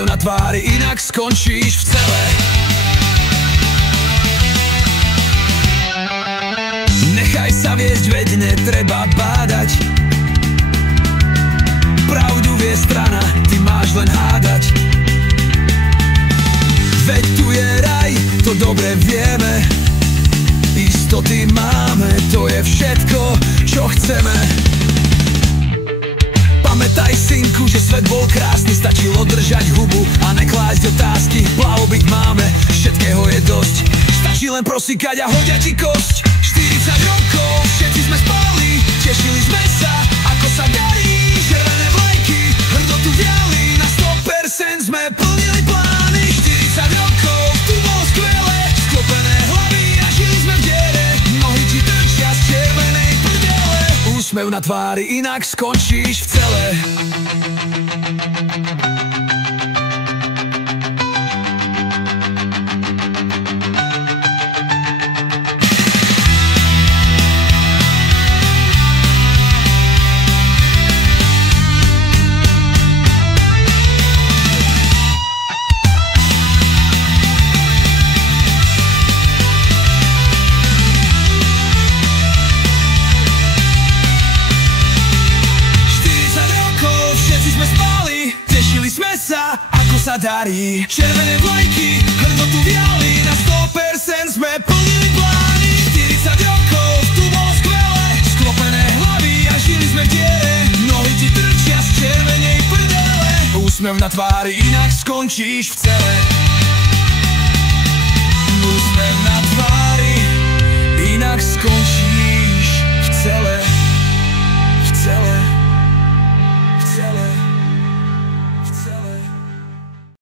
Úsmev na tvári, inak skončíš v cele. Nechaj sa viesť, veď netreba bádať. Pravdu vie strana, ty máš len hádať. Veď tu je raj, to dobre vieme. Istoty máme, to je všetko, čo chceme. Pamätaj, synku, že svet bol krásny, stačilo držať hubu a neklásť otázky. Blahobyt máme, všetkého je dosť, stačí len prosíkať a hodia ti kosť. 40 rokov, všetci sme spali, tešili sme sa, ako sa darí. Červené vlajky, hrdo tu viali, na 100% sme plnili plány. 40 rokov, tu bolo skvelé, sklopené hlavy a žili sme v diere. Nohy ti trčia z červenej prdele. Úsmev na tvári, inak skončíš v cele. Ako sa darí. Červené vlajky, hrdo tu viali, na 100% sme plnili plány. 40 rokov, tu bolo skvelé, sklopené hlavy a žili sme v diere. Nohy ti trčia z červenej prdele. Úsmev na tvári, inak skončíš v cele.